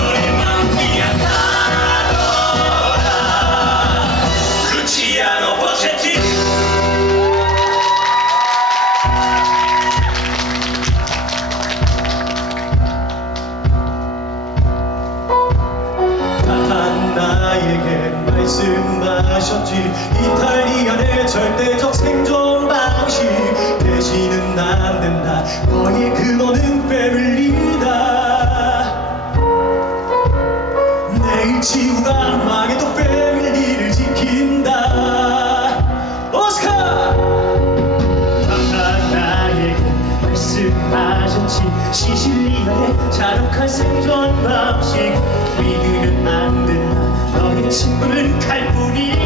Absolutely. 시실리아의 잔혹한 생존 방식. 믿으면 안 된다. 너의 친구는 갈 뿐이야.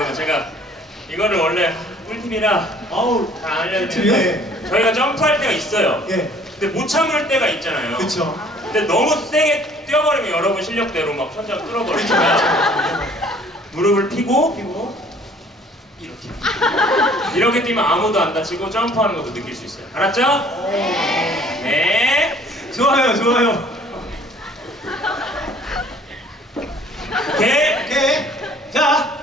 여러분 제가 이거를 원래 꿀팁이라 아우 다 알려드리는데 예. 저희가 점프할 때가 있어요. 예. 근데 못 참을 때가 있잖아요. 그쵸. 근데 너무 세게 뛰어버리면 여러분 실력대로 막 천장 뚫어버리잖아요 무릎을 피고 피고 이렇게 이렇게 뛰면 아무도 안 다치고 점프하는 것도 느낄 수 있어요. 알았죠? 네. 네. 좋아요, 좋아요. 오케이. 오케이. 자,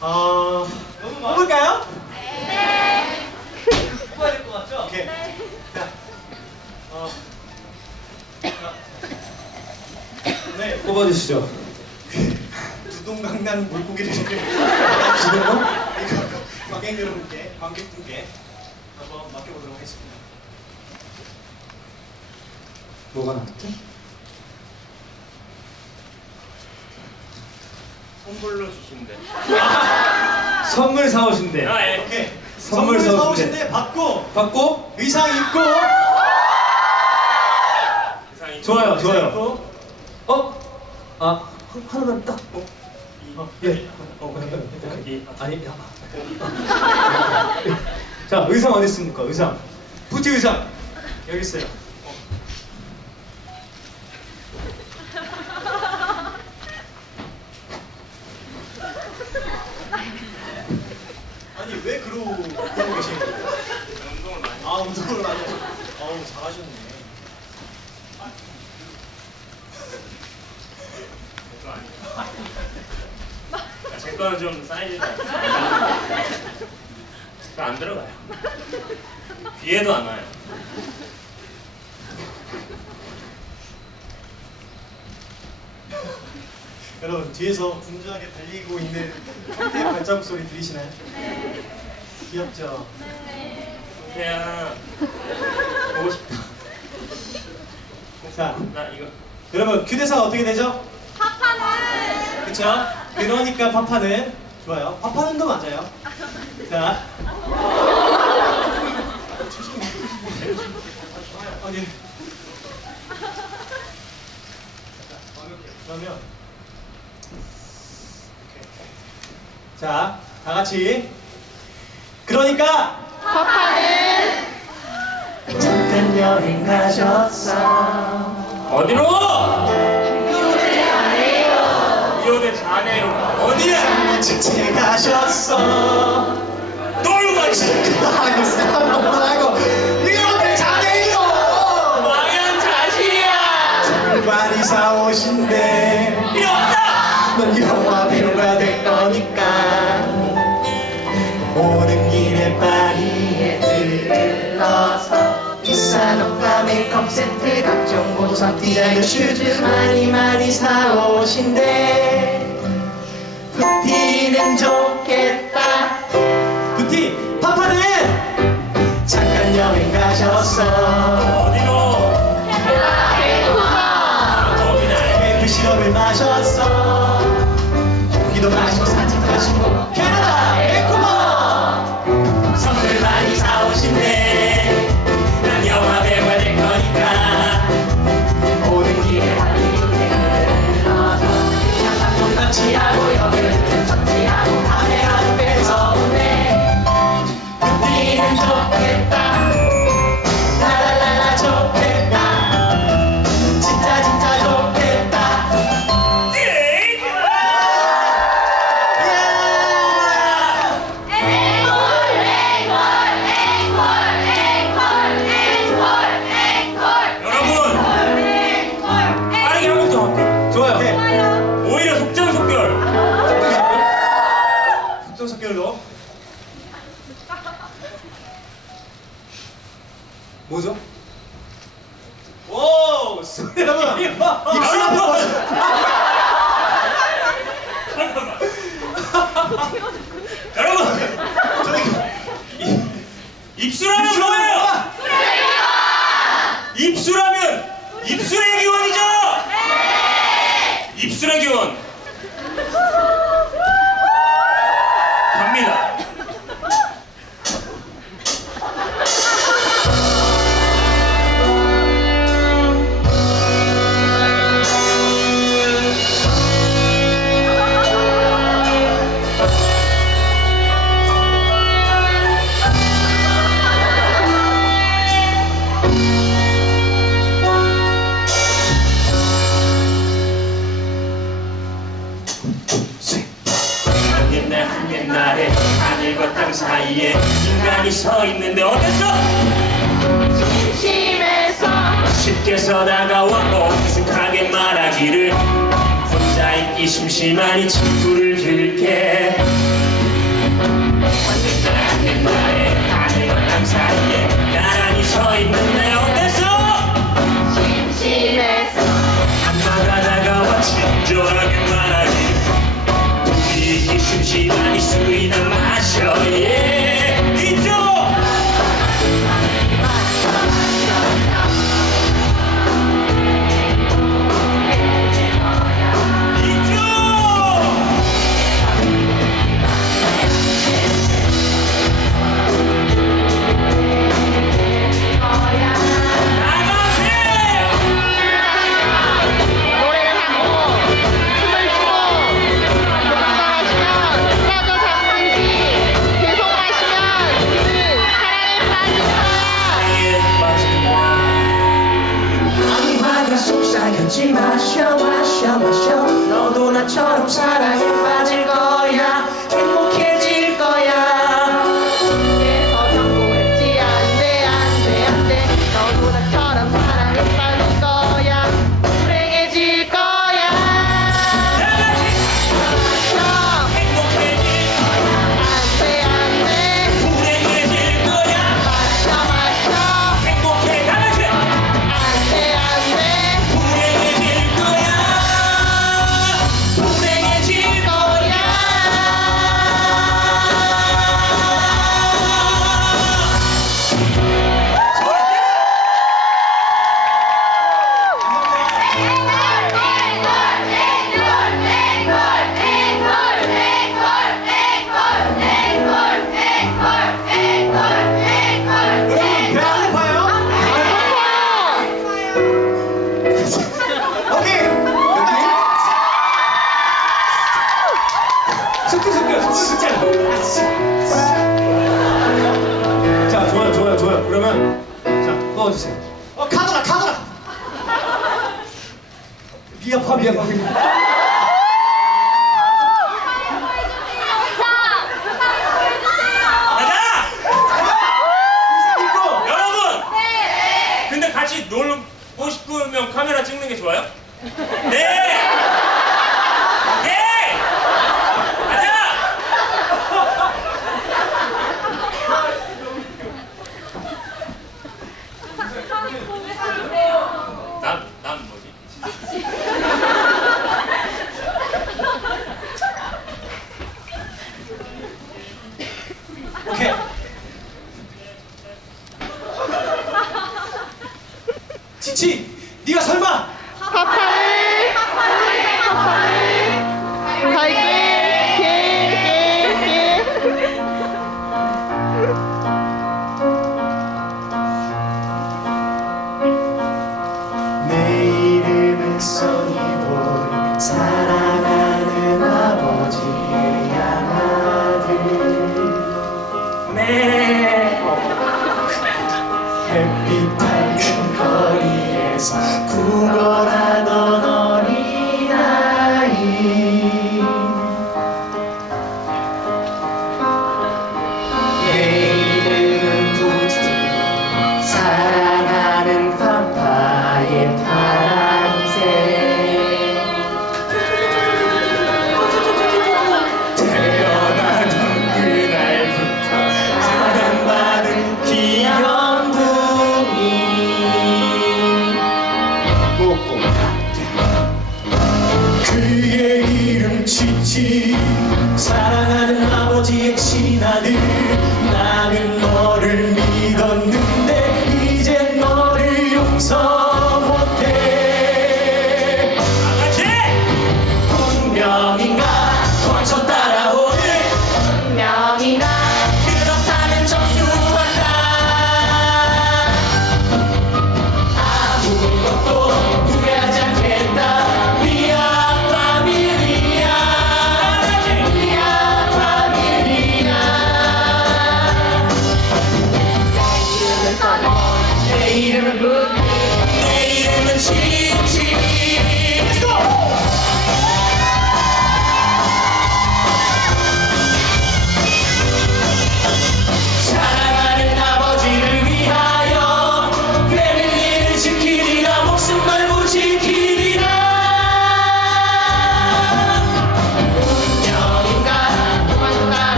어, 뽑을까요? 네. 뽑아야 될 것 같죠? 오케이. 자, 어, 자, 네, 뽑아주시죠. 두동강남 물고기를 지금 이거 관객 여러분께, 관객분께 한번 맡겨보도록 하겠습니다. 뭐가 나왔지? 선물로 주신대. 선물 사오신대. 아, 예. 오케이. 선물 선물 사오신대. 사오신데 받고 받고 의상 입고 이상이. 좋아요, 의상 좋아요. 입고 어? 아 하- 하나만 딱. 어? 어, 예. 어, 오케이. 이, 아니. 자 의상 어디 있습니까? 의상. 부티 의상 여기 있어요. 아니 왜 그러고 그러고 계시는 거예요? 운동을 많이. 아 운동을 많이 하셨 어우 잘하셨네 그거 아니에요. 거는 좀 사이즈가 안 들어가요. 귀에도 안 와요. 여러분 뒤에서 분주하게 달리고 있는 형태의 발자국 소리 들리시나요? 귀엽죠? 그냥 보고 싶다. 자 나 이거 여러분 규대사가 어떻게 되죠? 파파는 그쵸? 그러니까 파파는 좋아요 파파는도 맞아요 자 아니 그러면 자, 다 같이. 그러니까 잠깐 여행 가셨어. 어디로? 리오데자네이로. 어디야? 축제 가셨어. 놀고 있어. 하고 싸움하고 이런데 자네요. 망한 자식이야. 많이 사 오신데 필요 없다. 넌배 보석 디자이너 슈즈 많이 많이 사오신데 부티는 좋겠다 부티 파파는 잠깐 여행 가셨어 어디로? 아, 거기나. 그 시럽을 마셨어 오히려 속전속결. 속전속결로 뭐죠? 오! 여러분 앞에 보세요. 여러분 저기 입술하면 뭐예요? 입술하면 입술의 기원이죠. 입술 이 심심하니 친구를 들게. 언제나 나의 하늘과 땅 사이에 나란히 서 있는 내 어때서 심심해서. 한마가 다가와 친절하게 말하기 우리 이 심심하니 술이나 마셔 y yeah.